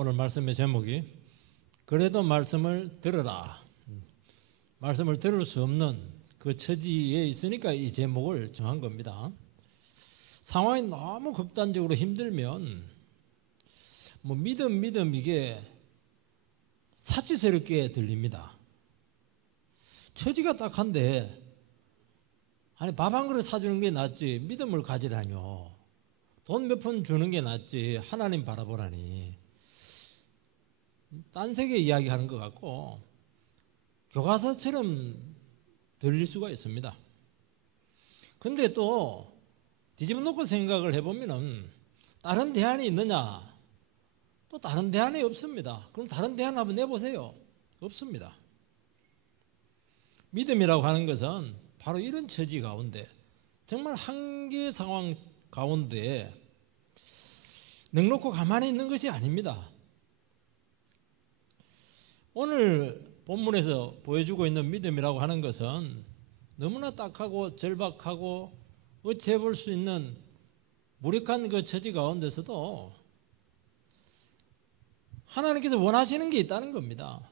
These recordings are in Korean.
오늘 말씀의 제목이 그래도 말씀을 들으라. 말씀을 들을 수 없는 그 처지에 있으니까 이 제목을 정한 겁니다. 상황이 너무 극단적으로 힘들면 믿음 이게 사치스럽게 들립니다. 처지가 딱한데 아니 밥 한 그릇 사주는 게 낫지 믿음을 가지라뇨. 돈 몇 푼 주는 게 낫지 하나님 바라보라니. 딴 세계 이야기하는 것 같고 교과서처럼 들릴 수가 있습니다. 근데 또 뒤집어 놓고 생각을 해보면 다른 대안이 있느냐? 또 다른 대안이 없습니다. 그럼 다른 대안 한번 내보세요. 없습니다. 믿음이라고 하는 것은 바로 이런 처지 가운데 정말 한계 상황 가운데 넉놓고 가만히 있는 것이 아닙니다. 오늘 본문에서 보여주고 있는 믿음이라고 하는 것은 너무나 딱하고 절박하고 어찌해 볼 수 있는 무력한 그 처지 가운데서도 하나님께서 원하시는 게 있다는 겁니다.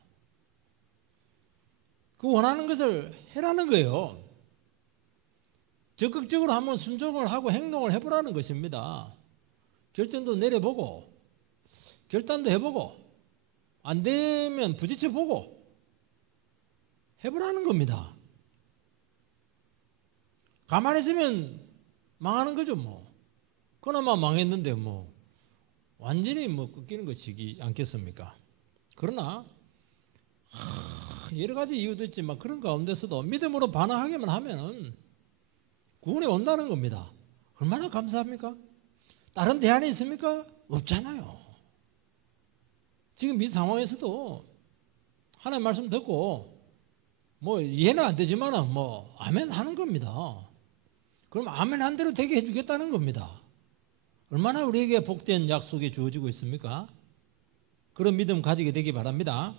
그 원하는 것을 해라는 거예요. 적극적으로 한번 순종을 하고 행동을 해보라는 것입니다. 결정도 내려보고 결단도 해보고 안 되면 부딪혀 보고 해보라는 겁니다. 가만히 있으면 망하는 거죠 뭐. 그나마 망했는데 완전히 꺾이는 것이지 않겠습니까? 그러나 여러 가지 이유도 있지만 그런 가운데서도 믿음으로 반응하기만 하면 구원이 온다는 겁니다. 얼마나 감사합니까? 다른 대안이 있습니까? 없잖아요. 지금 이 상황에서도 하나님 말씀 듣고 이해는 안 되지만 아멘 하는 겁니다. 그럼 아멘 한 대로 되게 해주겠다는 겁니다. 얼마나 우리에게 복된 약속이 주어지고 있습니까? 그런 믿음 가지게 되기 바랍니다.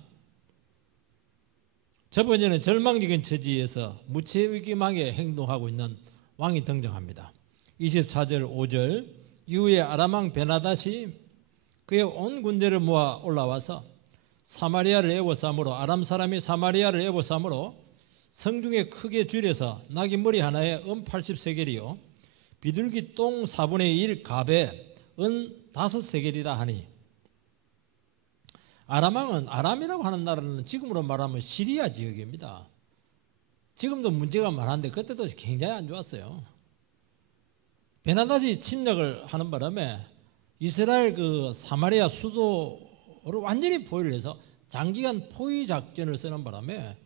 저번에는 절망적인 처지에서 무책임하게 행동하고 있는 왕이 등장합니다. 24절 5절 이후에 아람 왕 베나닷이 그의 온 군대를 모아 올라와서 사마리아를 애워싸므로 아람 사람이 사마리아를 애워싸므로 성중에 크게 줄여서 나귀 머리 하나에 은 80세겔이요 비둘기 똥 4분의 1 갑에 은 5세겔이라 하니 아람 왕은 아람이라고 하는 나라는 지금으로 말하면 시리아 지역입니다. 지금도 문제가 많은데 그때도 굉장히 안 좋았어요. 베나닷이 침략을 하는 바람에 이스라엘 그 사마리아 수도를 완전히 포위를 해서 장기간 포위 작전을 쓰는 바람에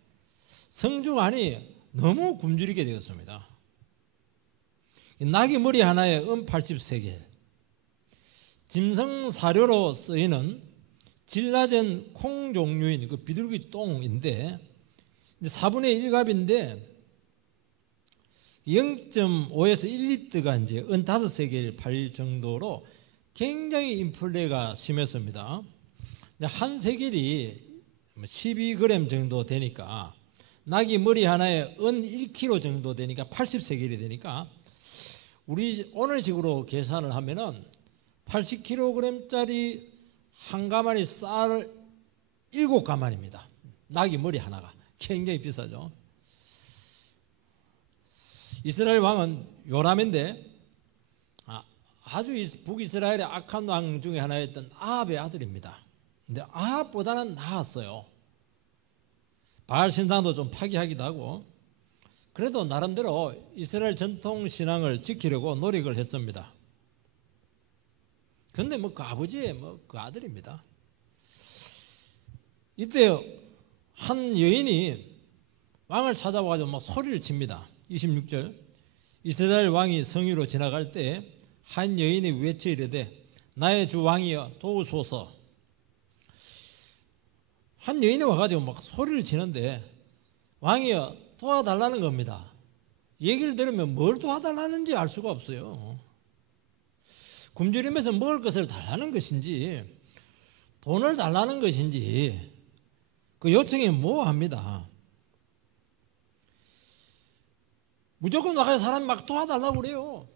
성중 안이 너무 굶주리게 되었습니다. 나귀 머리 하나에 은 80세겔 짐승 사료로 쓰이는 질 낮은 콩 종류인 그 비둘기 똥인데 4분의 1갑인데 0.5에서 1리터가 이제 은 5세겔 팔 정도로 굉장히 인플레가 심했습니다. 한 세겔이 12g 정도 되니까 나귀 머리 하나에 은 1kg 정도 되니까 80세겔이 되니까 우리 오늘식으로 계산을 하면은 80kg짜리 한 가마니 쌀 7가마니입니다. 나귀 머리 하나가 굉장히 비싸죠. 이스라엘 왕은 요람인데 아주 북이스라엘의 악한 왕 중에 하나였던 아합의 아들입니다. 근데 아합보다는 나았어요. 바알 신상도 좀 파기하기도 하고 그래도 나름대로 이스라엘 전통 신앙을 지키려고 노력을 했습니다. 그런데 그 아버지의 그 아들입니다. 이때 한 여인이 왕을 찾아와가지고 소리를 칩니다. 26절 이스라엘 왕이 성위로 지나갈 때 한 여인이 외쳐 이르되 나의 주 왕이여 도우소서. 한 여인이 와가지고 소리를 치는데 왕이여 도와달라는 겁니다. 얘기를 들으면 뭘 도와달라는지 알 수가 없어요. 굶주리면서 먹을 것을 달라는 것인지 돈을 달라는 것인지 그 요청이 모호합니다. 무조건 나가서 사람 도와달라고 그래요.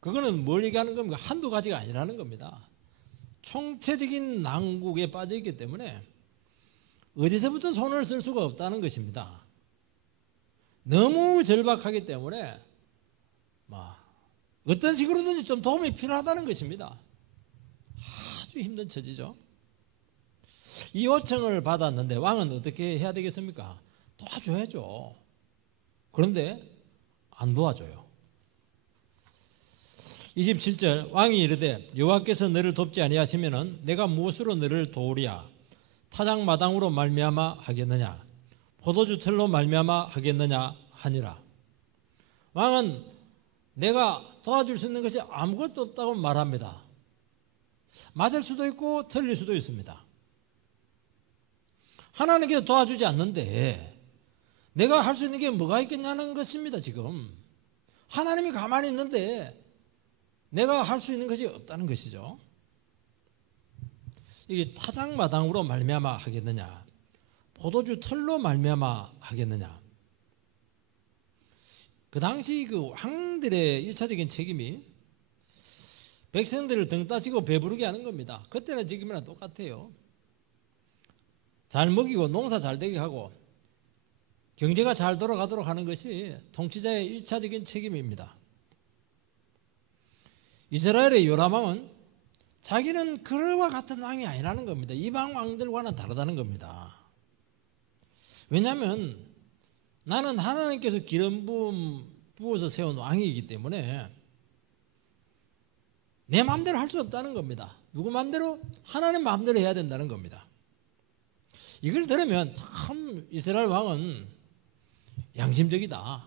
그거는 뭘 얘기하는 겁니까? 한두 가지가 아니라는 겁니다. 총체적인 난국에 빠져 있기 때문에 어디서부터 손을 쓸 수가 없다는 것입니다. 너무 절박하기 때문에 어떤 식으로든지 좀 도움이 필요하다는 것입니다. 아주 힘든 처지죠. 이 요청을 받았는데 왕은 어떻게 해야 되겠습니까? 도와줘야죠. 그런데 안 도와줘요. 27절 왕이 이르되 여호와께서 너를 돕지 아니하시면은 내가 무엇으로 너를 도우랴? 타작마당으로 말미암아 하겠느냐? 포도주 틀로 말미암아 하겠느냐 하니라. 왕은 내가 도와줄 수 있는 것이 아무것도 없다고 말합니다. 맞을 수도 있고 틀릴 수도 있습니다. 하나님께서 도와주지 않는데 내가 할 수 있는 게 뭐가 있겠냐는 것입니다. 지금 하나님이 가만히 있는데 내가 할 수 있는 것이 없다는 것이죠. 이게 타작마당으로 말미암아 하겠느냐, 포도주 틀로 말미암아 하겠느냐. 그 당시 그 왕들의 일차적인 책임이 백성들을 등 따시고 배부르게 하는 겁니다. 그때나 지금이나 똑같아요. 잘 먹이고 농사 잘 되게 하고 경제가 잘 돌아가도록 하는 것이 통치자의 일차적인 책임입니다. 이스라엘의 요람 왕은 자기는 그와 같은 왕이 아니라는 겁니다. 이방 왕들과는 다르다는 겁니다. 왜냐하면 나는 하나님께서 기름 부어서 세운 왕이기 때문에 내 마음대로 할 수 없다는 겁니다. 누구 마음대로? 하나님 마음대로 해야 된다는 겁니다. 이걸 들으면 참 이스라엘 왕은 양심적이다.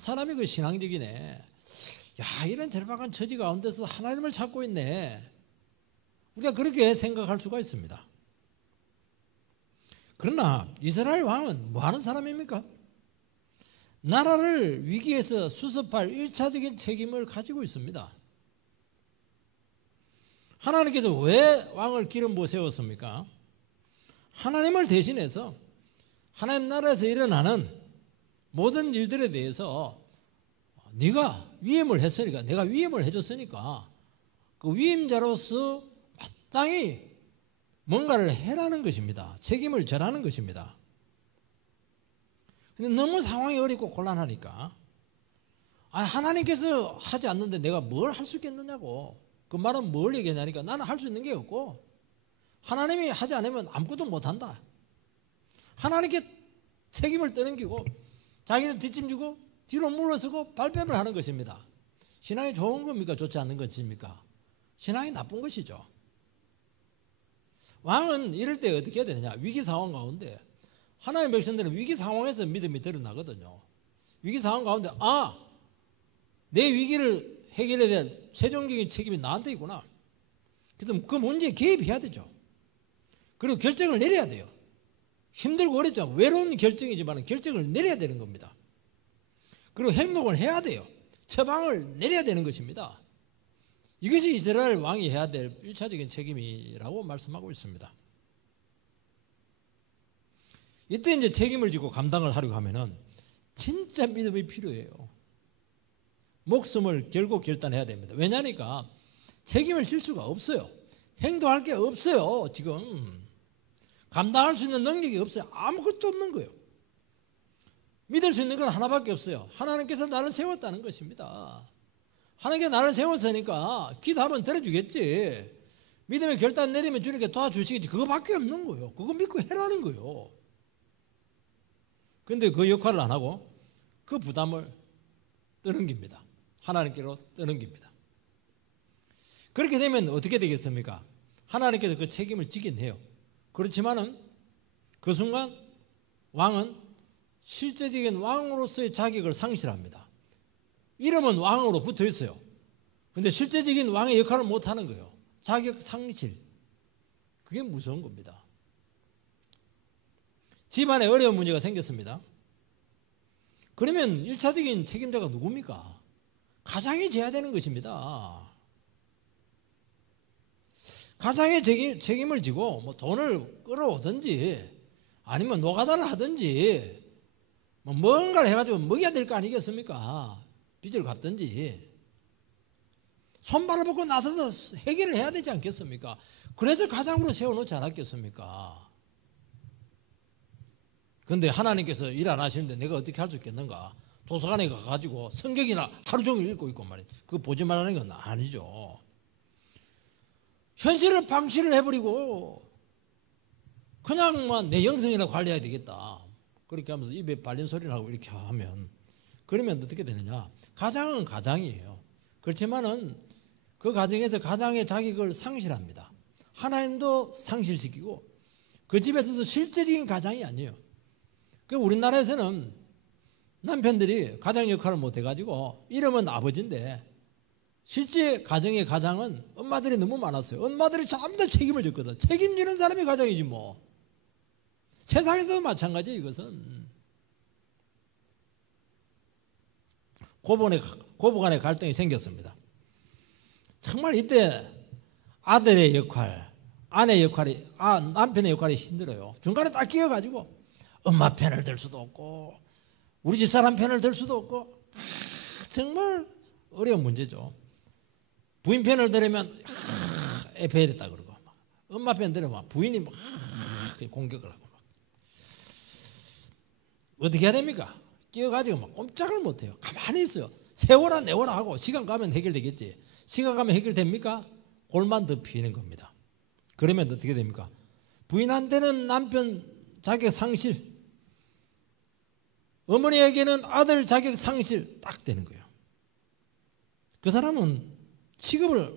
사람이 그 신앙적이네. 야, 이런 절박한 처지 가운데서 하나님을 찾고 있네. 우리가 그렇게 생각할 수가 있습니다. 그러나 이스라엘 왕은 뭐 하는 사람입니까? 나라를 위기에서 수습할 일차적인 책임을 가지고 있습니다. 하나님께서 왜 왕을 기름 부어 세웠습니까? 하나님을 대신해서 하나님 나라에서 일어나는 모든 일들에 대해서 네가 위임을 했으니까, 내가 위임을 해줬으니까 그 위임자로서 마땅히 뭔가를 해라는 것입니다. 책임을 져라는 것입니다. 근데 너무 상황이 어렵고 곤란하니까 하나님께서 하지 않는데 내가 뭘 할 수 있겠느냐고. 그 말은 뭘 얘기하냐니까 나는 할 수 있는 게 없고 하나님이 하지 않으면 아무것도 못한다. 하나님께 책임을 떠넘기고 자기는 뒷짐지고 뒤로 물러서고 발뺌을 하는 것입니다. 신앙이 좋은 겁니까? 좋지 않는 것입니까? 신앙이 나쁜 것이죠. 왕은 이럴 때 어떻게 해야 되느냐? 위기 상황 가운데 하나님의 백성들은 위기 상황에서 믿음이 드러나거든요. 위기 상황 가운데 내 위기를 해결해야 될 최종적인 책임이 나한테 있구나. 그래서 그 문제에 개입해야 되죠. 그리고 결정을 내려야 돼요. 힘들고 어렵죠. 외로운 결정이지만 결정을 내려야 되는 겁니다. 그리고 행동을 해야 돼요. 처방을 내려야 되는 것입니다. 이것이 이스라엘 왕이 해야 될 1차적인 책임이라고 말씀하고 있습니다. 이때 이제 책임을 지고 감당을 하려고 하면은 진짜 믿음이 필요해요. 목숨을 결국 결단해야 됩니다. 왜냐니까 책임을 질 수가 없어요. 행동할 게 없어요. 지금 감당할 수 있는 능력이 없어요. 아무것도 없는 거예요. 믿을 수 있는 건 하나밖에 없어요. 하나님께서 나를 세웠다는 것입니다. 하나님께서 나를 세웠으니까 기도하면 들어주겠지. 믿음의 결단 내리면 주님께 도와주시겠지. 그거밖에 없는 거예요. 그거 믿고 해라는 거예요. 그런데 그 역할을 안 하고 그 부담을 떠넘깁니다. 하나님께로 떠넘깁니다. 그렇게 되면 어떻게 되겠습니까? 하나님께서 그 책임을 지긴 해요. 그렇지만은 그 순간 왕은 실제적인 왕으로서의 자격을 상실합니다. 이름은 왕으로 붙어 있어요. 그런데 실제적인 왕의 역할을 못하는 거예요. 자격 상실. 그게 무서운 겁니다. 집안에 어려운 문제가 생겼습니다. 그러면 1차적인 책임자가 누굽니까? 가장이 져야 되는 것입니다. 가장의 책임을 지고 뭐 돈을 끌어오든지 아니면 노가다를 하든지 뭐 뭔가를 해가지고 먹여야 될 거 아니겠습니까? 빚을 갚든지. 손발을 벗고 나서서 해결을 해야 되지 않겠습니까? 그래서 가장으로 세워놓지 않았겠습니까? 그런데 하나님께서 일 안 하시는데 내가 어떻게 할 수 있겠는가? 도서관에 가가지고 성경이나 하루 종일 읽고 있고 말이에요. 그거 보지 말라는 건 아니죠. 현실을 방치를 해버리고 그냥만 내 영성이라고 관리해야 되겠다. 그렇게 하면서 입에 발린 소리를 하고 이렇게 하면, 그러면 어떻게 되느냐? 가장은 가장이에요. 그렇지만은 그 가정에서 가장의 자격을 상실합니다. 하나님도 상실시키고 그 집에서도 실제적인 가장이 아니에요. 우리나라에서는 남편들이 가장 역할을 못해가지고 이름은 아버지인데 실제 가정의 가장은 엄마들이 너무 많았어요. 엄마들이 전부 다 책임을 졌거든. 책임지는 사람이 가장이지 뭐. 세상에서도 마찬가지예요. 이것은 고부간의 갈등이 생겼습니다. 정말 이때 아들의 역할, 아내의 역할이, 남편의 역할이 힘들어요. 중간에 딱 끼어가지고 엄마 편을 들 수도 없고 우리 집사람 편을 들 수도 없고 정말 어려운 문제죠. 부인 편을 들으면 애패야 됐다 그러고, 엄마 편 들으면 부인이 막 공격을 하고 막. 어떻게 해야 됩니까? 끼어가지고 막 꼼짝을 못해요. 가만히 있어요. 세워라 내워라 하고 시간 가면 해결되겠지. 시간 가면 해결됩니까? 골만 더 피는 겁니다. 그러면 어떻게 됩니까? 부인한테는 남편 자격 상실, 어머니에게는 아들 자격 상실 딱 되는 거예요. 그 사람은 취급을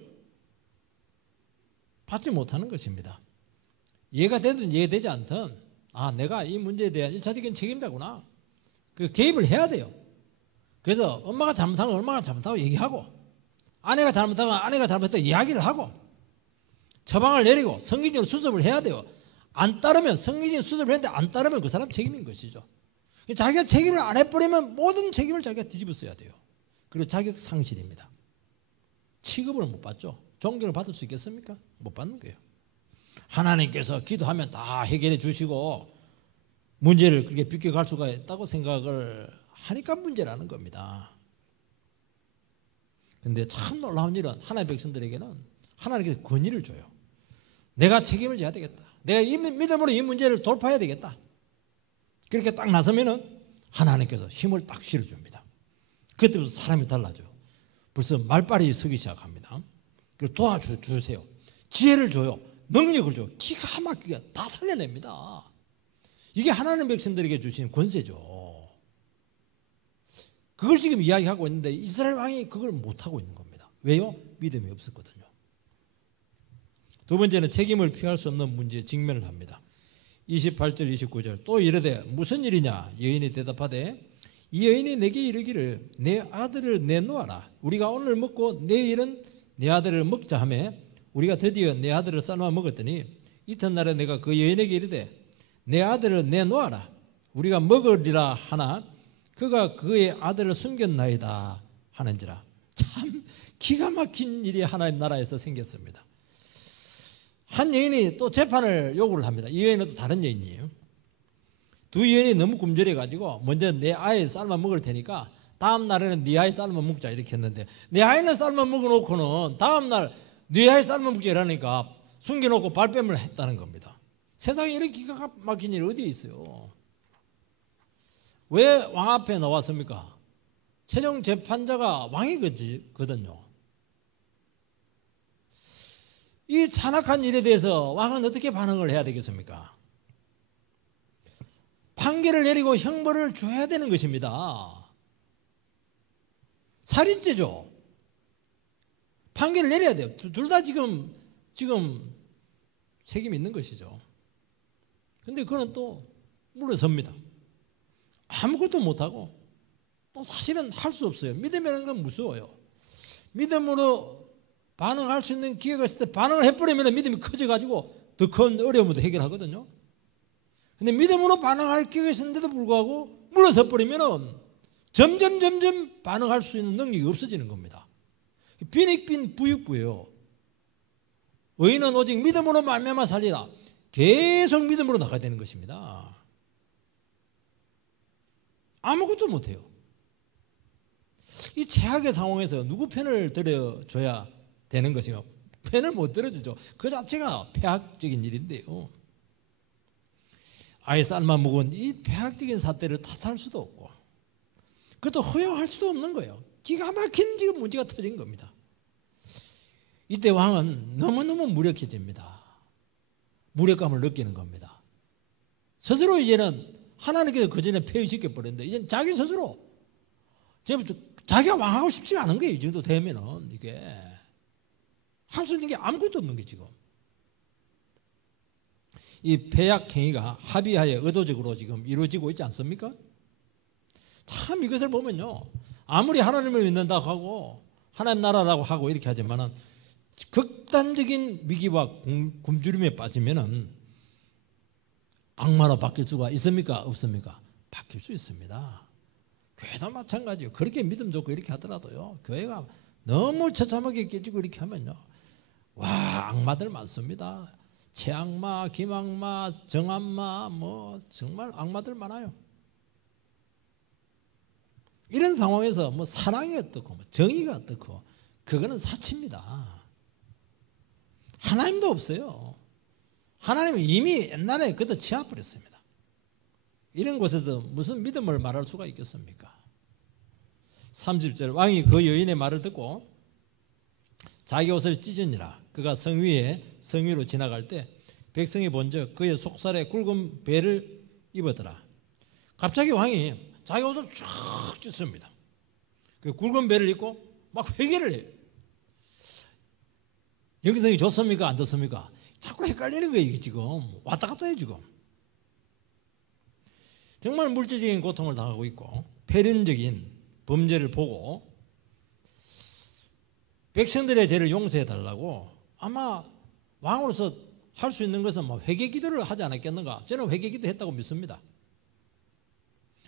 받지 못하는 것입니다. 이해가 되든 이해되지 않든 내가 이 문제에 대한 1차적인 책임자구나. 그 개입을 해야 돼요. 그래서 엄마가 잘못한 건 엄마가 잘못하고 얘기하고, 아내가 잘못한 건 아내가 잘못했다 이야기를 하고, 처방을 내리고 성기적으로 수습을 해야 돼요. 안 따르면, 성기적인 수습을 했는데 안 따르면 그 사람 책임인 것이죠. 자기가 책임을 안 해버리면 모든 책임을 자기가 뒤집어 써야 돼요. 그리고 자격 상실입니다. 취급을 못 받죠. 존경을 받을 수 있겠습니까? 못 받는 거예요. 하나님께서 기도하면 다 해결해 주시고 문제를 그렇게 비껴갈 수가 있다고 생각을 하니까 문제라는 겁니다. 그런데 참 놀라운 일은 하나님의 백성들에게는 하나님께서 권위를 줘요. 내가 책임을 져야 되겠다. 내가 이 믿음으로 이 문제를 돌파해야 되겠다. 그렇게 딱 나서면은 하나님께서 힘을 딱 실어줍니다. 그때부터 사람이 달라져요. 벌써 말빨이 서기 시작합니다. 그리고 도와주세요. 지혜를 줘요. 능력을 줘요. 기가 막히게 다 살려냅니다. 이게 하나님 백성들에게 주신 권세죠. 그걸 지금 이야기하고 있는데 이스라엘 왕이 그걸 못하고 있는 겁니다. 왜요? 믿음이 없었거든요. 두 번째는 책임을 피할 수 없는 문제에 직면을 합니다. 28절 29절 또 이르되 무슨 일이냐? 여인이 대답하되 이 여인이 내게 이르기를 내 아들을 내놓아라. 우리가 오늘 먹고 내일은 내 아들을 먹자 하며 우리가 드디어 내 아들을 삶아 먹었더니 이튿날에 내가 그 여인에게 이르되 내 아들을 내놓아라. 우리가 먹으리라 하나 그가 그의 아들을 숨겼나이다 하는지라. 참 기가 막힌 일이 하나님 나라에서 생겼습니다. 한 여인이 또 재판을 요구를 합니다. 이 여인은 또 다른 여인이에요. 두 여인이 너무 굶주려가지고 먼저 내 아이 삶아 먹을 테니까 다음 날에는 네 아이 삶아 먹자 이렇게 했는데, 내 아이는 삶아 먹어놓고는 다음 날 네 아이 삶아 먹자 이러니까 숨겨놓고 발뺌을 했다는 겁니다. 세상에 이런 기가 막힌 일이 어디에 있어요? 왜 왕 앞에 나왔습니까? 최종 재판자가 왕이거든요. 이 잔악한 일에 대해서 왕은 어떻게 반응을 해야 되겠습니까? 판결을 내리고 형벌을 줘야 되는 것입니다. 살인죄죠. 판결을 내려야 돼요. 둘 다 지금 책임이 있는 것이죠. 그런데 그는 또 물러섭니다. 아무것도 못하고 또 사실은 할 수 없어요. 믿음이라는 건 무서워요. 믿음으로 반응할 수 있는 기회가 있을 때 반응을 해버리면 믿음이 커져가지고 더 큰 어려움도 해결하거든요. 근데 믿음으로 반응할 기회가 있었는데도 불구하고 물러서 버리면 점점 반응할 수 있는 능력이 없어지는 겁니다. 빈익빈 부익부예요. 의인은 오직 믿음으로 말미암아 살리라. 계속 믿음으로 나가야 되는 것입니다. 아무것도 못해요. 이 최악의 상황에서 누구 편을 들어줘야 되는 것이요? 편을 못 들어주죠. 그 자체가 폐악적인 일인데요. 아예 쌀만 먹은 이 폐악적인 사태를 탓할 수도 없고 그것도 허용할 수도 없는 거예요. 기가 막힌 지금 문제가 터진 겁니다. 이때 왕은 너무너무 무력해집니다. 무력감을 느끼는 겁니다. 스스로 이제는 하나님께서 그전에 폐위시켜 버렸는데 이제는 자기 스스로 자기가 왕하고 싶지 않은 거예요. 이 정도 되면은 이게 할 수 있는 게 아무것도 없는 게 지금. 이 폐약 행위가 합의하에 의도적으로 지금 이루어지고 있지 않습니까? 참 이것을 보면요. 아무리 하나님을 믿는다고 하고 하나님 나라라고 하고 이렇게 하지만은 극단적인 위기와 굶주림에 빠지면은 악마로 바뀔 수가 있습니까? 없습니까? 바뀔 수 있습니다. 교회도 마찬가지예요. 그렇게 믿음 좋고 이렇게 하더라도요. 교회가 너무 처참하게 깨지고 이렇게 하면요. 와, 악마들 많습니다. 최악마, 김악마, 정악마 뭐 정말 악마들 많아요. 이런 상황에서 뭐 사랑이 어떻고 뭐 정의가 어떻고 그거는 사치입니다. 하나님도 없어요. 하나님은 이미 옛날에 그것도 치워버렸습니다. 이런 곳에서 무슨 믿음을 말할 수가 있겠습니까? 30절 왕이 그 여인의 말을 듣고 자기 옷을 찢으니라. 그가 성위로 지나갈 때 백성이 본즉 그의 속살에 굵은 배를 입었더라. 갑자기 왕이 자기 옷을 쫙 찢습니다. 그 굵은 배를 입고 막 회개를 해요. 영성이 좋습니까? 안 좋습니까? 자꾸 헷갈리는 거예요. 이게 지금 왔다 갔다 해요. 지금 정말 물질적인 고통을 당하고 있고 폐륜적인 범죄를 보고 백성들의 죄를 용서해 달라고 아마 왕으로서 할 수 있는 것은 뭐 회개 기도를 하지 않았겠는가? 저는 회개 기도 했다고 믿습니다.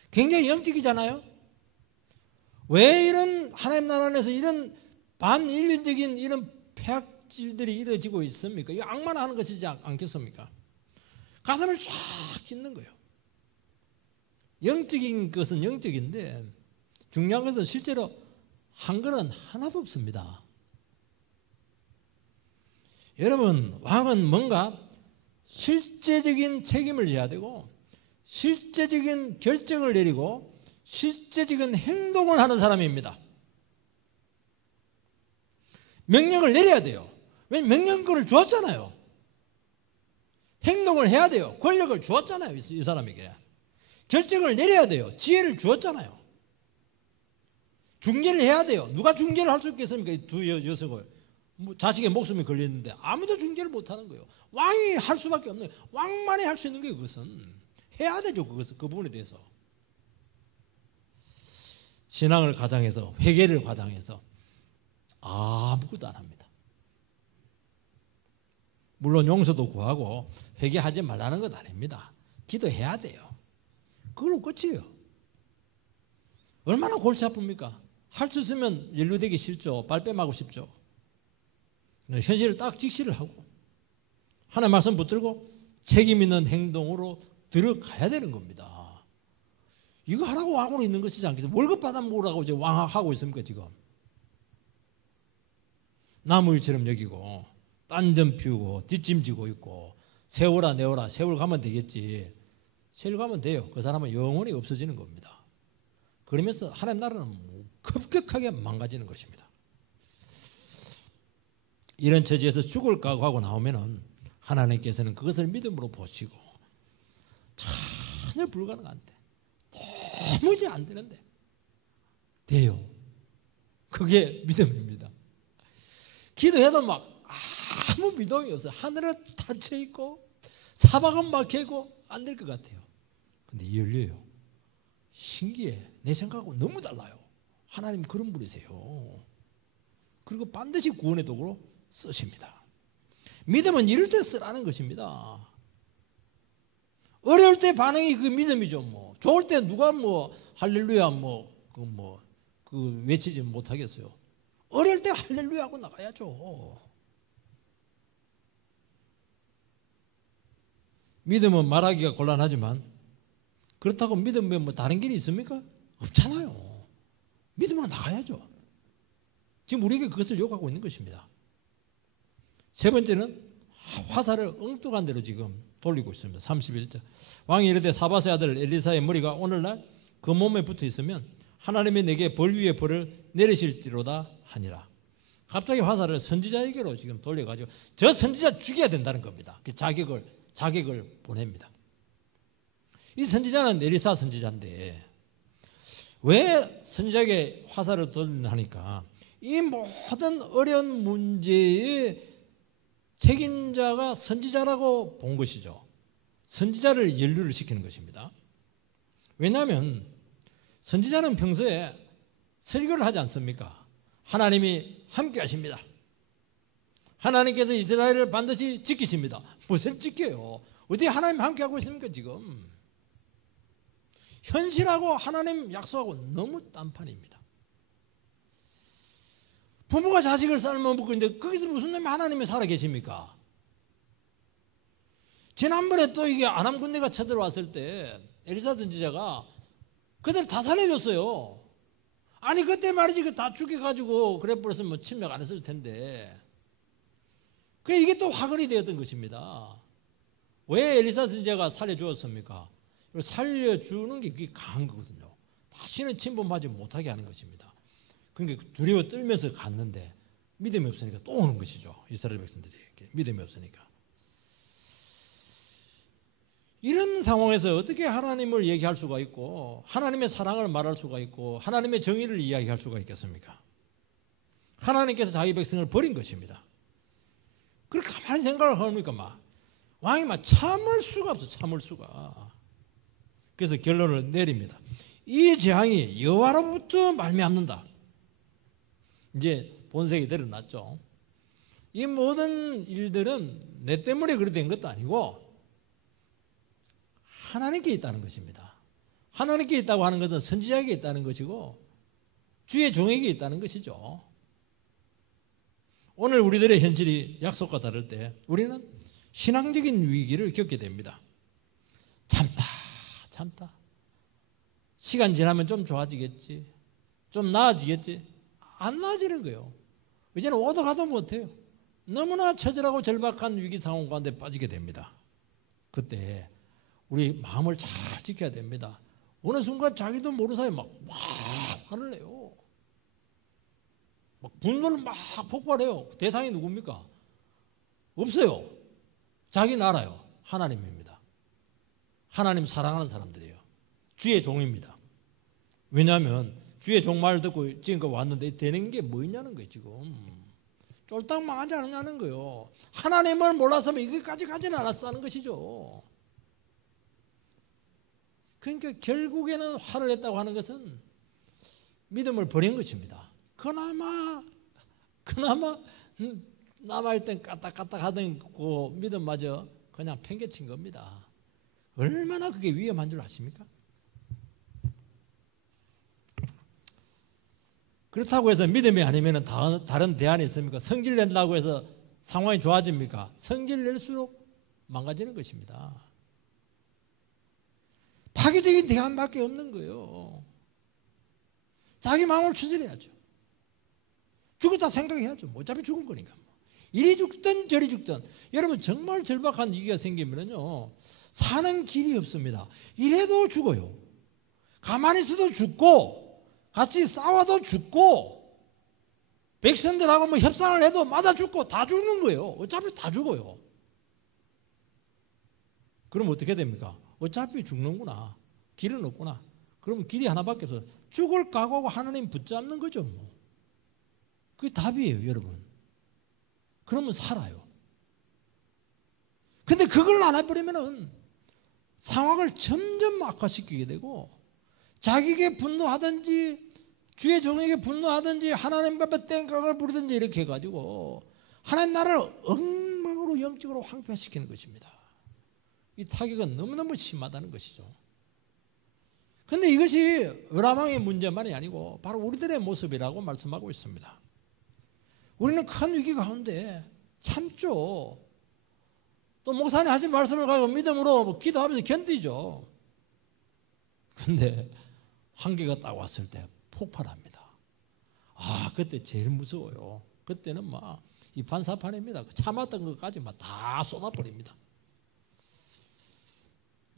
굉장히 영적이잖아요. 왜 이런 하나님 나라 안에서 이런 반인륜적인 이런 폐악질들이 이루어지고 있습니까? 이거 악마나 하는 것이지 않겠습니까? 가슴을 쫙 찢는 거예요. 영적인 것은 영적인데 중요한 것은 실제로 한 거는 하나도 없습니다. 여러분, 왕은 뭔가 실제적인 책임을 져야 되고 실제적인 결정을 내리고 실제적인 행동을 하는 사람입니다. 명령을 내려야 돼요. 왜냐하면 명령권을 주었잖아요. 행동을 해야 돼요. 권력을 주었잖아요. 이 사람에게. 결정을 내려야 돼요. 지혜를 주었잖아요. 중재를 해야 돼요. 누가 중재를 할 수 있겠습니까? 이 두 여성을. 자식의 목숨이 걸렸는데 아무도 중재를 못하는 거예요. 왕이 할 수밖에 없는 거예요. 왕만이 할 수 있는 거예요. 그것은. 해야 되죠. 그것은. 그 부분에 대해서. 신앙을 가장해서 회개를 가장해서 아무것도 안 합니다. 물론 용서도 구하고 회개하지 말라는 건 아닙니다. 기도해야 돼요. 그걸로 끝이에요. 얼마나 골치 아픕니까? 할 수 있으면 연루되기 싫죠. 발뺌하고 싶죠. 현실을 딱 직시를 하고 하나님 말씀 붙들고 책임 있는 행동으로 들어가야 되는 겁니다. 이거 하라고 왕으로 있는 것이지 않겠어요? 월급 받아 먹으라고 이제 왕하고 있습니까 지금? 나무일처럼 여기고 딴점 피우고 뒷짐지고 있고 세월아 내월아 세월 가면 되겠지. 세월 가면 돼요. 그 사람은 영원히 없어지는 겁니다. 그러면서 하나님 나라는 급격하게 망가지는 것입니다. 이런 처지에서 죽을 각오하고 나오면은 하나님께서는 그것을 믿음으로 보시고 전혀 불가능한데 도무지 안 되는데 돼요. 그게 믿음입니다. 기도해도 막 아무 믿음이 없어요. 하늘은 닫혀 있고 사방은 막히고 안 될 것 같아요. 근데 열려요. 신기해. 내 생각하고 너무 달라요. 하나님 그런 분이세요. 그리고 반드시 구원의 도구로 쓰십니다. 믿음은 이럴 때 쓰라는 것입니다. 어려울 때 반응이 그 믿음이죠. 뭐 좋을 때 누가 뭐 할렐루야 그 외치지 못하겠어요. 어려울 때 할렐루야 하고 나가야죠. 믿음은 말하기가 곤란하지만 그렇다고 믿음에 뭐 다른 길이 있습니까? 없잖아요. 믿음으로 나가야죠. 지금 우리에게 그것을 요구하고 있는 것입니다. 세 번째는 화살을 엉뚱한 대로 지금 돌리고 있습니다. 31절. 왕이 이르되 사바스의 아들 엘리사의 머리가 오늘날 그 몸에 붙어 있으면 하나님이 내게 벌 위에 벌을 내리실지로다 하니라. 갑자기 화살을 선지자에게로 지금 돌려가지고 저 선지자 죽여야 된다는 겁니다. 자격을 보냅니다. 이 선지자는 엘리사 선지자인데 왜 선지자에게 화살을 돌리느냐니까 이 모든 어려운 문제의 책임자가 선지자라고 본 것이죠. 선지자를 연루를 시키는 것입니다. 왜냐하면 선지자는 평소에 설교를 하지 않습니까? 하나님이 함께 하십니다. 하나님께서 이스라엘을 반드시 지키십니다. 무슨 지켜요? 어디 하나님 함께 하고 있습니까 지금? 현실하고 하나님 약속하고 너무 딴판입니다. 부모가 자식을 삶아먹고 있는데 거기서 무슨 놈이 하나님이 살아계십니까? 지난번에 또 이게 아람 군대가 쳐들어왔을 때 엘리사 선지자가 그들 다 살려줬어요. 아니 그때 말이지 그 다 죽여가지고 그래 버렸으면 뭐 침략 안 했을 텐데 그 이게 또 화근이 되었던 것입니다. 왜 엘리사 선지자가 살려주었습니까? 살려주는 게 그게 강한 거거든요. 다시는 침범하지 못하게 하는 것입니다. 그러니까 두려워 떨면서 갔는데 믿음이 없으니까 또 오는 것이죠. 이스라엘 백성들이 믿음이 없으니까. 이런 상황에서 어떻게 하나님을 얘기할 수가 있고 하나님의 사랑을 말할 수가 있고 하나님의 정의를 이야기할 수가 있겠습니까? 하나님께서 자기 백성을 버린 것입니다. 그렇게 가만히 생각을 하니까 왕이 참을 수가 없어. 참을 수가. 그래서 결론을 내립니다. 이 재앙이 여호와로부터 말미암는다. 이제 본색이 드러났죠. 이 모든 일들은 내 때문에 그렇게 된 것도 아니고 하나님께 있다는 것입니다. 하나님께 있다고 하는 것은 선지자에게 있다는 것이고 주의 종에게 있다는 것이죠. 오늘 우리들의 현실이 약속과 다를 때 우리는 신앙적인 위기를 겪게 됩니다. 참다. 시간 지나면 좀 좋아지겠지. 좀 나아지겠지. 안 나아지는 거예요. 이제는 오도 가도 못해요. 너무나 처절하고 절박한 위기 상황 가운데 빠지게 됩니다. 그때 우리 마음을 잘 지켜야 됩니다. 어느 순간 자기도 모르는 사이에 막 화를 내요. 막 분노를 막 폭발해요. 대상이 누굽니까? 없어요. 자기 나라요. 하나님입니다. 하나님 사랑하는 사람들이에요. 주의 종입니다. 왜냐하면 주의 종 말을 듣고 지금까지 왔는데 되는 게 뭐 있냐는 거예요. 지금 쫄딱 망하지 않느냐는 거예요. 하나님을 몰랐으면 여기까지 가지는 않았다는 것이죠. 그러니까 결국에는 화를 냈다고 하는 것은 믿음을 버린 것입니다. 그나마 남아있을 땐 까딱까딱 하던 그 믿음마저 그냥 팽개친 겁니다. 얼마나 그게 위험한 줄 아십니까? 그렇다고 해서 믿음이 아니면 다른 대안이 있습니까? 성질 낸다고 해서 상황이 좋아집니까? 성질 낼수록 망가지는 것입니다. 파괴적인 대안밖에 없는 거예요. 자기 마음을 추스려야죠. 죽었다 생각해야죠. 어차피 죽은 거니까. 이리 죽든 저리 죽든. 여러분 정말 절박한 위기가 생기면요 사는 길이 없습니다. 이래도 죽어요. 가만히 있어도 죽고 같이 싸워도 죽고 백성들하고 뭐 협상을 해도 맞아 죽고 다 죽는 거예요. 어차피 다 죽어요. 그럼 어떻게 됩니까? 어차피 죽는구나. 길은 없구나. 그러면 길이 하나밖에 없어요. 죽을 각오하고 하나님 붙잡는 거죠. 뭐. 그게 답이에요, 여러분. 그러면 살아요. 근데 그걸 안 해버리면은 상황을 점점 악화시키게 되고 자기에게 분노하든지 주의 종에게 분노하든지 하나님 앞에 땡깡을 부르든지 이렇게 해가지고 하나님 나라를 엉망으로 영적으로 황폐화시키는 것입니다. 이 타격은 너무너무 심하다는 것이죠. 그런데 이것이 요람왕의 문제만이 아니고 바로 우리들의 모습이라고 말씀하고 있습니다. 우리는 큰 위기 가운데 참죠. 또 목사님 하신 말씀을 가지고 믿음으로 기도하면서 견디죠. 그런데 한계가 딱 왔을 때 폭발합니다. 그때 제일 무서워요. 그때는 막 이 반사판입니다. 참았던 것까지 막 다 쏟아버립니다.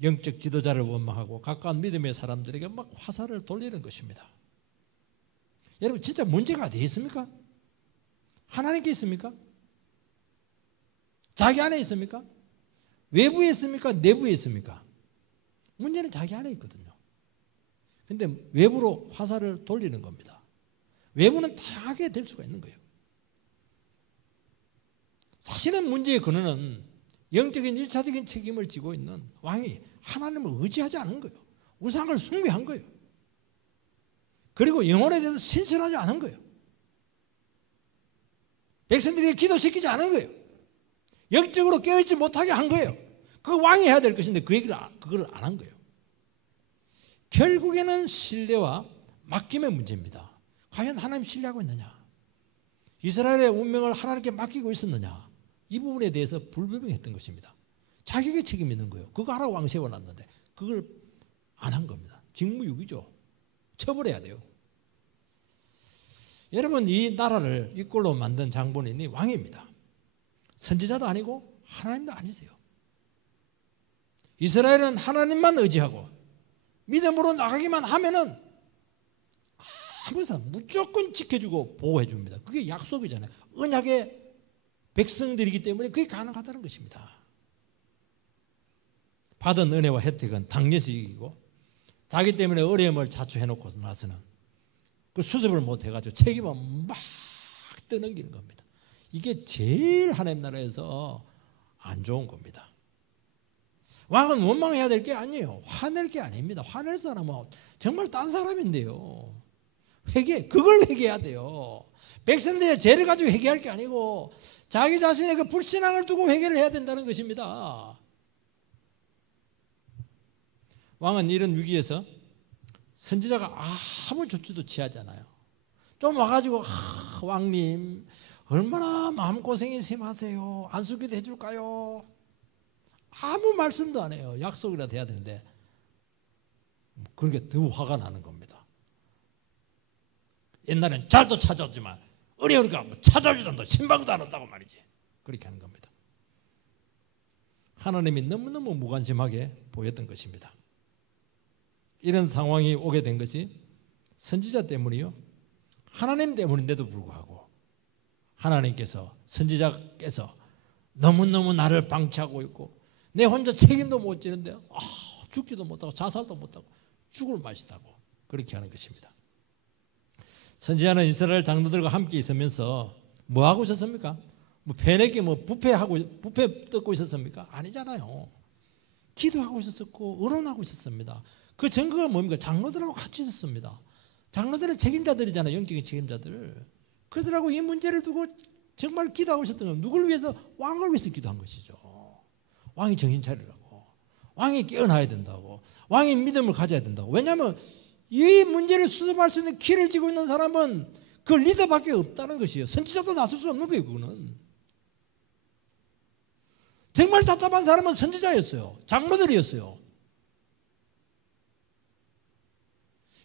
영적 지도자를 원망하고 가까운 믿음의 사람들에게 막 화살을 돌리는 것입니다. 여러분 진짜 문제가 어디에 있습니까? 하나님께 있습니까? 자기 안에 있습니까? 외부에 있습니까? 내부에 있습니까? 문제는 자기 안에 있거든요. 근데 외부로 화살을 돌리는 겁니다. 외부는 다양하게 될 수가 있는 거예요. 사실은 문제의 근원은 영적인 1차적인 책임을 지고 있는 왕이 하나님을 의지하지 않은 거예요. 우상을 숭배한 거예요. 그리고 영혼에 대해서 신실하지 않은 거예요. 백성들에게 기도시키지 않은 거예요. 영적으로 깨어있지 못하게 한 거예요. 그 왕이 해야 될 것인데 그걸 안 한 거예요. 결국에는 신뢰와 맡김의 문제입니다. 과연 하나님 신뢰하고 있느냐? 이스라엘의 운명을 하나님께 맡기고 있었느냐? 이 부분에 대해서 불분명했던 것입니다. 자기에게 책임이 있는 거예요. 그거 하라고 왕 세워놨는데 그걸 안 한 겁니다. 직무유기죠. 처벌해야 돼요. 여러분 이 나라를 이꼴로 만든 장본인이 왕입니다. 선지자도 아니고 하나님도 아니세요. 이스라엘은 하나님만 의지하고 믿음으로 나가기만 하면은 항상 무조건 지켜주고 보호해 줍니다. 그게 약속이잖아요. 언약의 백성들이기 때문에 그게 가능하다는 것입니다. 받은 은혜와 혜택은 당연식이고 자기 때문에 어려움을 자초해놓고 나서는 그 수습을 못해가지고 책임을 막 떠넘기는 겁니다. 이게 제일 하나님 나라에서 안 좋은 겁니다. 왕은 원망해야 될 게 아니에요. 화낼 게 아닙니다. 화낼 사람은 정말 딴 사람인데요. 그걸 회개해야 돼요. 백성들의 죄를 가지고 회개할 게 아니고 자기 자신의 그 불신앙을 두고 회개를 해야 된다는 것입니다. 왕은 이런 위기에서 선지자가 아무 조치도 취하지 않아요. 좀 와가지고 왕님 얼마나 마음고생이 심하세요. 안수기도 해줄까요? 아무 말씀도 안 해요. 약속이라도 해야 되는데 그러니까 더 화가 나는 겁니다. 옛날엔 잘도 찾아오지만 어려우니까 찾아오지도 않는다. 신방도 안 한다고 말이지. 그렇게 하는 겁니다. 하나님이 너무너무 무관심하게 보였던 것입니다. 이런 상황이 오게 된 것이 선지자 때문이요. 하나님 때문인데도 불구하고 하나님께서 선지자께서 너무너무 나를 방치하고 있고 내 혼자 책임도 못 지는데 죽지도 못하고 자살도 못하고 죽을 맛이다고 그렇게 하는 것입니다. 선지자는 이스라엘 장로들과 함께 있으면서 뭐 하고 있었습니까? 배내기 뷔페 뜯고 있었습니까? 아니잖아요. 기도하고 있었고 의론하고 있었습니다. 그 증거가 뭡니까? 장로들하고 같이 있었습니다. 장로들은 책임자들이잖아요. 영적인 책임자들. 그들하고 이 문제를 두고 정말 기도하고 있었던 건 누구를 위해서? 왕을 위해서 기도한 것이죠. 왕이 정신 차리라고. 왕이 깨어나야 된다고. 왕이 믿음을 가져야 된다고. 왜냐하면 이 문제를 수습할 수 있는 키를 쥐고 있는 사람은 그 리더밖에 없다는 것이에요. 선지자도 나설 수 없는 거예요. 그거는. 정말 답답한 사람은 선지자였어요. 장로들이었어요.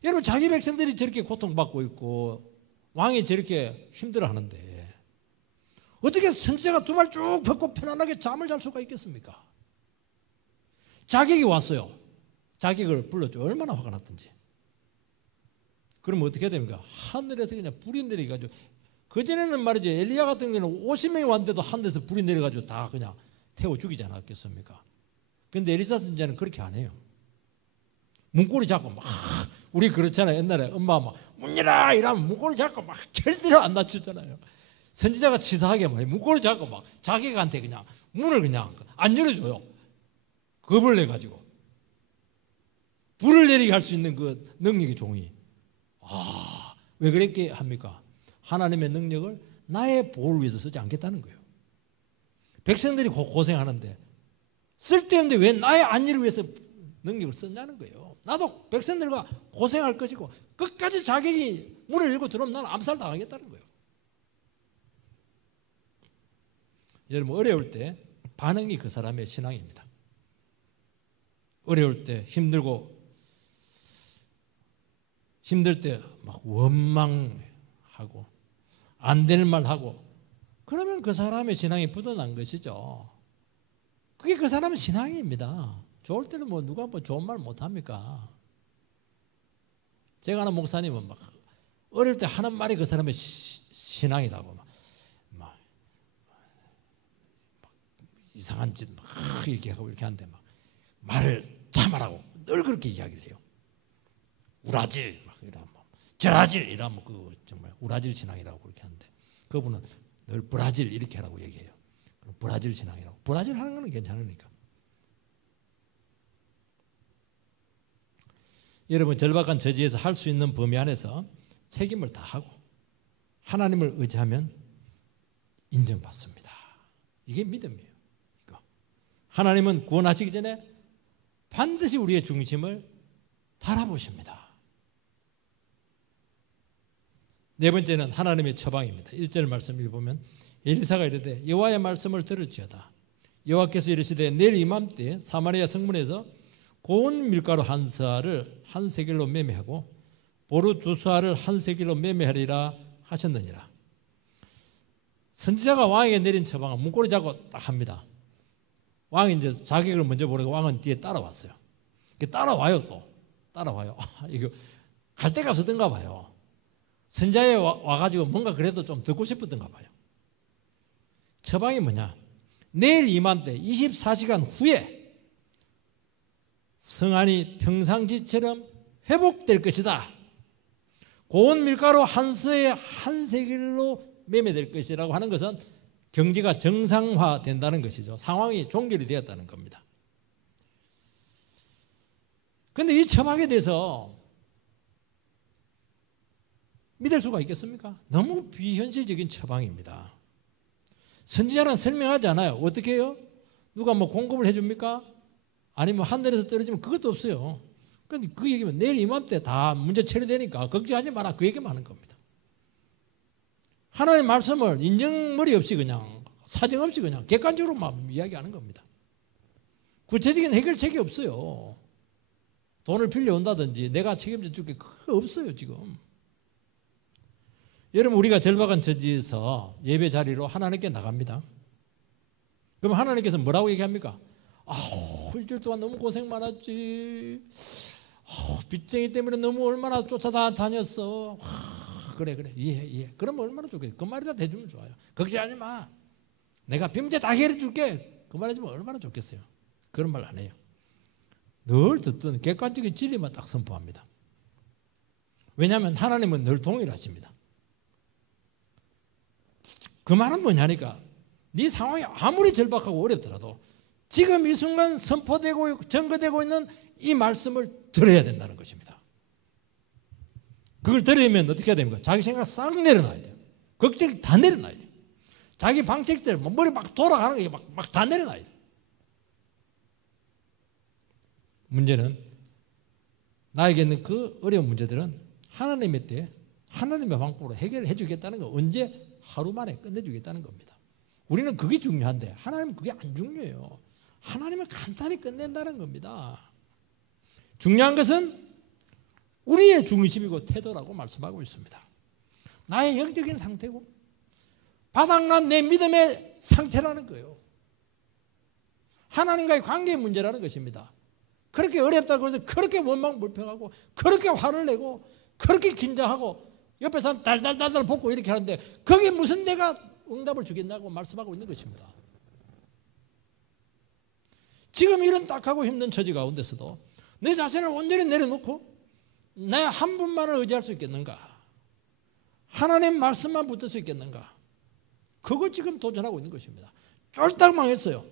여러분 자기 백성들이 저렇게 고통받고 있고 왕이 저렇게 힘들어하는데 어떻게 선지자가 두 발 쭉 펴고 편안하게 잠을 잘 수가 있겠습니까? 자객이 왔어요. 자객을 불렀죠. 얼마나 화가 났던지. 그러면 어떻게 해야 됩니까? 하늘에서 그냥 불이 내려가지고 그전에는 말이죠. 엘리야 같은 경우는 50명이 왔는데도 하늘에서 불이 내려가지고 다 그냥 태워 죽이지 않았겠습니까? 그런데 엘리사 선지자는 그렇게 안 해요. 문고리 잡고 막 우리 그렇잖아요. 옛날에 엄마 막 문 열어 이러면 문고리 잡고 막 절대로 안 닫혔잖아요. 선지자가 치사하게 막 문고리 잡고 막 자기한테 그냥 문을 그냥 안 열어줘요. 겁을 내가지고 불을 내리게 할 수 있는 그 능력의 종이 왜 그렇게 합니까? 하나님의 능력을 나의 보호를 위해서 쓰지 않겠다는 거예요. 백성들이 고생하는데 쓸데없는데 왜 나의 안위를 위해서 능력을 썼냐는 거예요. 나도 백성들과 고생할 것이고 끝까지 자격이 문을 열고 들어오면 나는 암살당하겠다는 거예요. 여러분 어려울 때 반응이 그 사람의 신앙입니다. 어려울 때 힘들 때 막 원망하고 하고 안 될 말 하고 그러면 그 사람의 신앙이 굳어난 것이죠. 그게 그 사람의 신앙입니다. 좋을 때는 뭐 누가 뭐 좋은 말 못합니까? 제가 아는 목사님은 막 어릴 때 하는 말이 그 사람의 신앙이라고 막 이상한 짓 막 이렇게 하고 이렇게 하는데 막 말을 참아라고 늘 그렇게 이야기를 해요. 우라질 막 이러면 저라질 이러면 그 정말 우라질 신앙이라고 그렇게 하는데 그분은 늘 브라질 이렇게 하라고 얘기해요. 브라질 신앙이라고. 브라질 하는 거는 괜찮으니까. 여러분 절박한 처지에서 할 수 있는 범위 안에서 책임을 다하고 하나님을 의지하면 인정받습니다. 이게 믿음이에요. 이거. 하나님은 구원하시기 전에 반드시 우리의 중심을 달아보십니다. 네 번째는 하나님의 처방입니다. 1절 말씀 읽어보면 엘리사가 이르되 여호와의 말씀을 들을지어다. 여호와께서 이르시되 내일 이맘때 사마리아 성문에서 고운 밀가루 한 서알을 한 세겔로 매매하고 보루 두 서알을 한 세겔로 매매하리라 하셨느니라. 선지자가 왕에게 내린 처방은 문고리 잡고 딱 합니다. 왕이 이제 자격을 먼저 보내고 왕은 뒤에 따라왔어요. 따라와요 또. 따라와요. 이거 갈 데가 없었던가 봐요. 선자에 와가지고 뭔가 그래도 좀 듣고 싶었던가 봐요. 처방이 뭐냐? 내일 이맘때 24시간 후에 성안이 평상시처럼 회복될 것이다. 고운 밀가루 한 서에 한 세겔로 매매될 것이라고 하는 것은 경제가 정상화된다는 것이죠. 상황이 종결이 되었다는 겁니다. 그런데 이 처방에 대해서 믿을 수가 있겠습니까? 너무 비현실적인 처방입니다. 선지자는 설명하지 않아요. 어떻게 해요? 누가 뭐 공급을 해줍니까? 아니면 하늘에서 떨어지면 그것도 없어요. 그런데 그 얘기면 내일 이맘때 다 문제 처리되니까 걱정하지 마라 그 얘기만 하는 겁니다. 하나님의 말씀을 인정머리 없이 그냥 사정 없이 그냥 객관적으로만 이야기하는 겁니다. 구체적인 해결책이 없어요. 돈을 빌려온다든지 내가 책임져 줄게 그거 없어요 지금. 여러분 우리가 절박한 처지에서 예배 자리로 하나님께 나갑니다. 그럼 하나님께서 뭐라고 얘기합니까? 일주일 동안 너무 고생 많았지. 빚쟁이 때문에 너무 얼마나 쫓아다녔어. 그래 이해. 그럼 얼마나 좋겠어. 그 말이라도 해주면 좋아요. 걱정하지 마. 내가 빚 문제 다 해결해 줄게. 그 말 해주면 얼마나 좋겠어요. 그런 말 안 해요. 늘 듣던 객관적인 진리만 딱 선포합니다. 왜냐하면 하나님은 늘 동일하십니다. 그 말은 뭐냐니까 네 상황이 아무리 절박하고 어렵더라도 지금 이 순간 선포되고 증거되고 있는 이 말씀을 들어야 된다는 것입니다. 그걸 들으면 어떻게 해야 됩니까? 자기 생각 싹 내려놔야 돼요. 걱정 다 내려놔야 돼요. 자기 방책대로 머리 막 돌아가는 게 막 다 내려놔야 돼요. 문제는 나에게 있는 그 어려운 문제들은 하나님의 때 하나님의 방법으로 해결해 주겠다는 거 언제? 하루 만에 끝내주겠다는 겁니다. 우리는 그게 중요한데 하나님은 그게 안 중요해요. 하나님은 간단히 끝낸다는 겁니다. 중요한 것은 우리의 중심이고 태도라고 말씀하고 있습니다. 나의 영적인 상태고 바닥난 내 믿음의 상태라는 거예요. 하나님과의 관계의 문제라는 것입니다. 그렇게 어렵다고 해서 그렇게 원망불평하고 그렇게 화를 내고 그렇게 긴장하고 옆에 사람 달달달달 볶고 이렇게 하는데 거기에 무슨 내가 응답을 주겠냐고 말씀하고 있는 것입니다. 지금 이런 딱하고 힘든 처지 가운데서도 내 자신을 온전히 내려놓고 내 한 분만을 의지할 수 있겠는가? 하나님 말씀만 붙을 수 있겠는가? 그걸 지금 도전하고 있는 것입니다. 쫄딱 망했어요.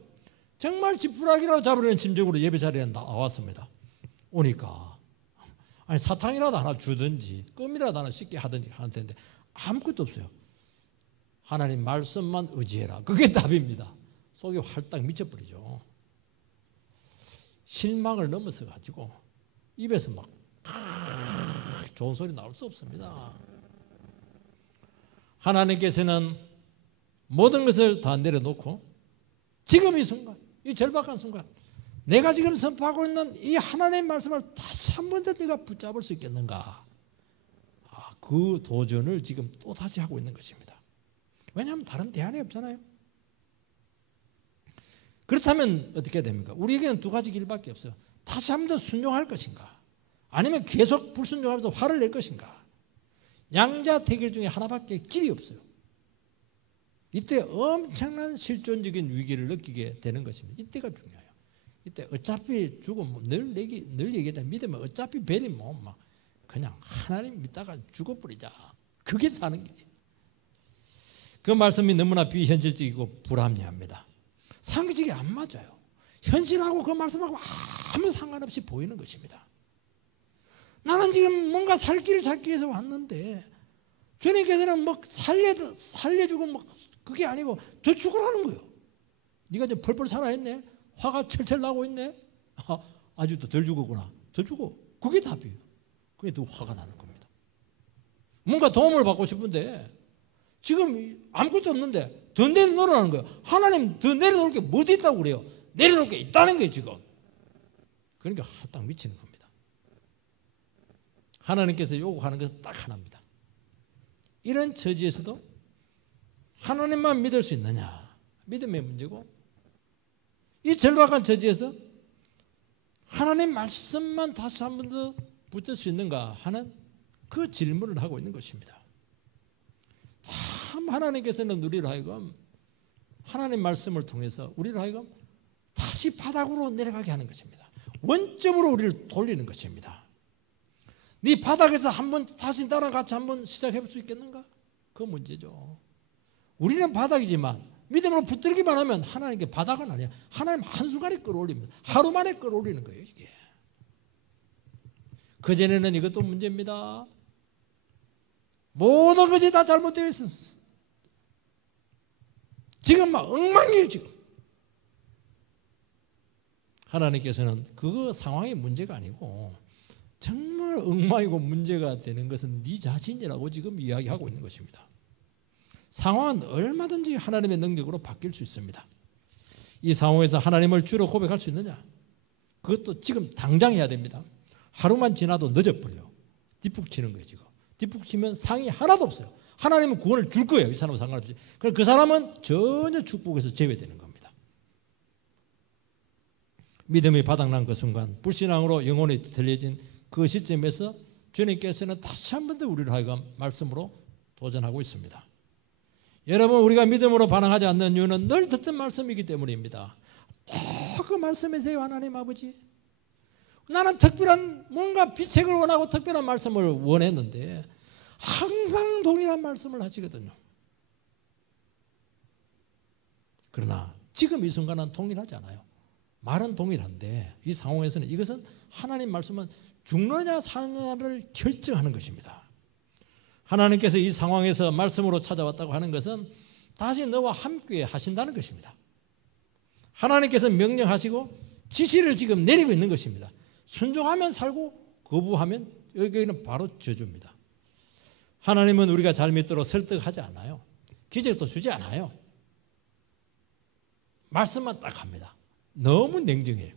정말 지푸라기라도 잡으려는 심정으로 예배 자리에 나왔습니다. 오니까 아니 사탕이라도 하나 주든지 껌이라도 하나 씻게 하든지 하는 텐데 아무것도 없어요. 하나님 말씀만 의지해라. 그게 답입니다. 속이 활딱 미쳐버리죠. 실망을 넘어서 가지고 입에서 막 좋은 소리 나올 수 없습니다. 하나님께서는 모든 것을 다 내려놓고 지금 이 순간, 이 절박한 순간 내가 지금 선포하고 있는 이 하나님의 말씀을 다시 한 번 더 네가 붙잡을 수 있겠는가? 그 도전을 지금 또 다시 하고 있는 것입니다. 왜냐하면 다른 대안이 없잖아요. 그렇다면 어떻게 됩니까? 우리에게는 두 가지 길밖에 없어요. 다시 한 번 더 순종할 것인가? 아니면 계속 불순종하면서 화를 낼 것인가? 양자택일 중에 하나밖에 길이 없어요. 이때 엄청난 실존적인 위기를 느끼게 되는 것입니다. 이때가 중요해요. 이때 어차피 죽으면 늘 얘기했다. 믿으면 어차피 베리 막 그냥 하나님 믿다가 죽어버리자. 그게 사는 길이에요. 그 말씀이 너무나 비현실적이고 불합리합니다. 상식이 안 맞아요. 현실하고 그 말씀하고 아무 상관없이 보이는 것입니다. 나는 지금 뭔가 살 길을 찾기 위해서 왔는데 주님께서는 뭐 살려주고 뭐 그게 아니고 더 죽으라는 거예요. 네가 이제 펄펄 살아있네. 화가 철철 나고 있네. 아직도 덜 죽었구나. 더 죽어. 그게 답이에요. 그게 더 화가 나는 겁니다. 뭔가 도움을 받고 싶은데 지금 아무것도 없는데 더 내려놓으라는 거예요. 하나님 더 내려놓을 게 뭐 있다고 그래요. 내려놓을 게 있다는 거예요 지금. 그러니까 딱 미치는 겁니다. 하나님께서 요구하는 것은 딱 하나입니다. 이런 처지에서도 하나님만 믿을 수 있느냐? 믿음의 문제고, 이 절박한 처지에서 하나님 말씀만 다시 한 번 더 붙들 수 있는가 하는 그 질문을 하고 있는 것입니다. 참 하나님께서는 우리를 하여금 하나님 말씀을 통해서 우리를 하여금 다시 바닥으로 내려가게 하는 것입니다. 원점으로 우리를 돌리는 것입니다. 네 바닥에서 한번 다시 나랑 같이 한번 시작해 볼 수 있겠는가? 그 문제죠. 우리는 바닥이지만 믿음으로 붙들기만 하면 하나님께 바닥은 아니야. 하나님 한순간에 끌어올립니다. 하루 만에 끌어올리는 거예요 이게. 그전에는 이것도 문제입니다. 모든 것이 다 잘못되어 있었어. 지금 막 엉망이에요 지금. 하나님께서는 그 상황이 문제가 아니고 정말 엉망이고 문제가 되는 것은 네 자신이라고 지금 이야기하고 있는 것입니다. 상황은 얼마든지 하나님의 능력으로 바뀔 수 있습니다. 이 상황에서 하나님을 주로 고백할 수 있느냐? 그것도 지금 당장 해야 됩니다. 하루만 지나도 늦어버려요. 뒷북 치는 거예요 지금. 뒷북 치면 상이 하나도 없어요. 하나님은 구원을 줄 거예요. 이 사람은 상관없이. 그래서 그 사람은 전혀 축복에서 제외되는 겁니다. 믿음이 바닥난 그 순간 불신앙으로 영혼이 들려진 그 시점에서 주님께서는 다시 한 번 더 우리를 하여금 말씀으로 도전하고 있습니다. 여러분, 우리가 믿음으로 반응하지 않는 이유는 늘 듣던 말씀이기 때문입니다. 그 말씀이세요 하나님 아버지. 나는 특별한 뭔가 비책을 원하고 특별한 말씀을 원했는데 항상 동일한 말씀을 하시거든요. 그러나 지금 이 순간은 동일하지 않아요. 말은 동일한데 이 상황에서는 이것은 하나님 말씀은 죽느냐 사느냐를 결정하는 것입니다. 하나님께서 이 상황에서 말씀으로 찾아왔다고 하는 것은 다시 너와 함께 하신다는 것입니다. 하나님께서 명령하시고 지시를 지금 내리고 있는 것입니다. 순종하면 살고 거부하면 여기는 바로 저주입니다. 하나님은 우리가 잘 믿도록 설득하지 않아요. 기적도 주지 않아요. 말씀만 딱 합니다. 너무 냉정해요.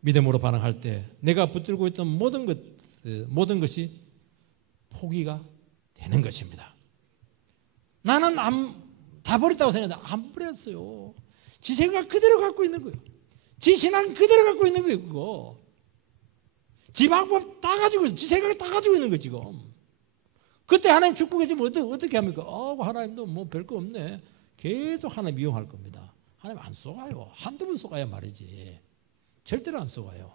믿음으로 반응할 때 내가 붙들고 있던 모든 것이 포기가 되는 것입니다. 나는 다 버렸다고 생각했는데 안 버렸어요. 지 생각 그대로 갖고 있는 거예요. 지 신앙 그대로 갖고 있는 거예요. 그거. 지 방법 다 가지고 지 생각 다 가지고 있는 거예요 지금. 그때 하나님 축복해 주면 어떻게 합니까? 하나님도 뭐 별거 없네. 계속 하나님 이용할 겁니다. 하나님 안 속아요. 한두 번 속아야 말이지. 절대로 안 속아요.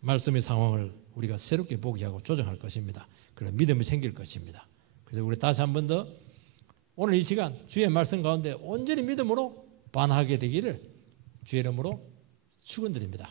말씀의 상황을 우리가 새롭게 보게 하고 조정할 것입니다. 그런 믿음이 생길 것입니다. 그래서 우리 다시 한 번 더 오늘 이 시간 주의 말씀 가운데 온전히 믿음으로 반하게 되기를 주의 이름으로 축원드립니다.